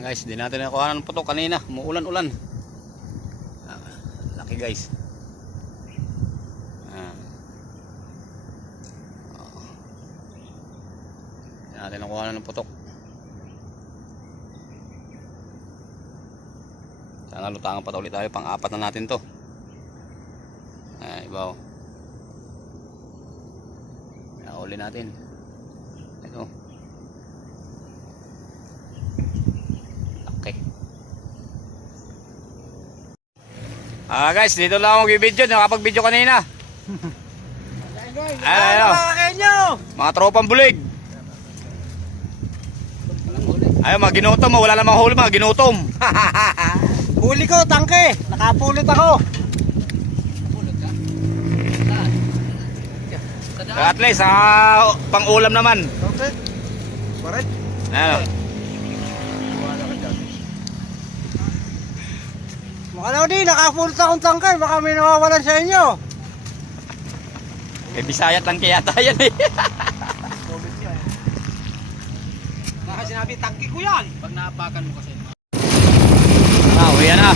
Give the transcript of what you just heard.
Guys, di natin nakuha ng putok kanina. Umuulan-ulan. Laki guys. Di natin nakuha ng putok. Sana lutangan pa ulit tayo. Pang-apat na natin to. Ibaw. Nakahuli natin. Ito. Okay. Guys, dito lang ako mag-video. Nakapag-video kanina. Ayun. Mga tropang bulig. Ayun, mga ginutom. Wala namang huli, mga ginutom. Huli ko, tangke. Nakapulot ako. At least, pang-ulam naman. Okay. Paret. Ayun. Mukha na din, nakapulot akong tangke. Baka may nawawalan sa inyo. Kay Bisayat lang kaya tayo yan eh. Baka sinabi, tangke ko yan. Pag naapakan mo kasi. Uwi na.